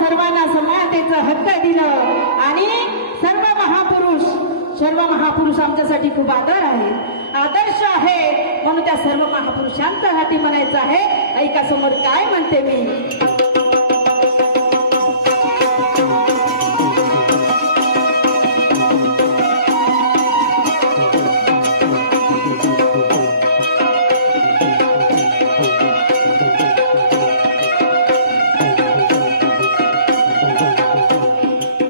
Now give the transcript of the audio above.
सर्वांना समानतेचं हक्क दिलं आणि सर्व महापुरुष आमच्यासाठी खूप आदर्श आहे म्हणून त्या सर्व महापुरुषांच्या हाती म्हणायचं आहे. ऐका समोर काय म्हणते मी.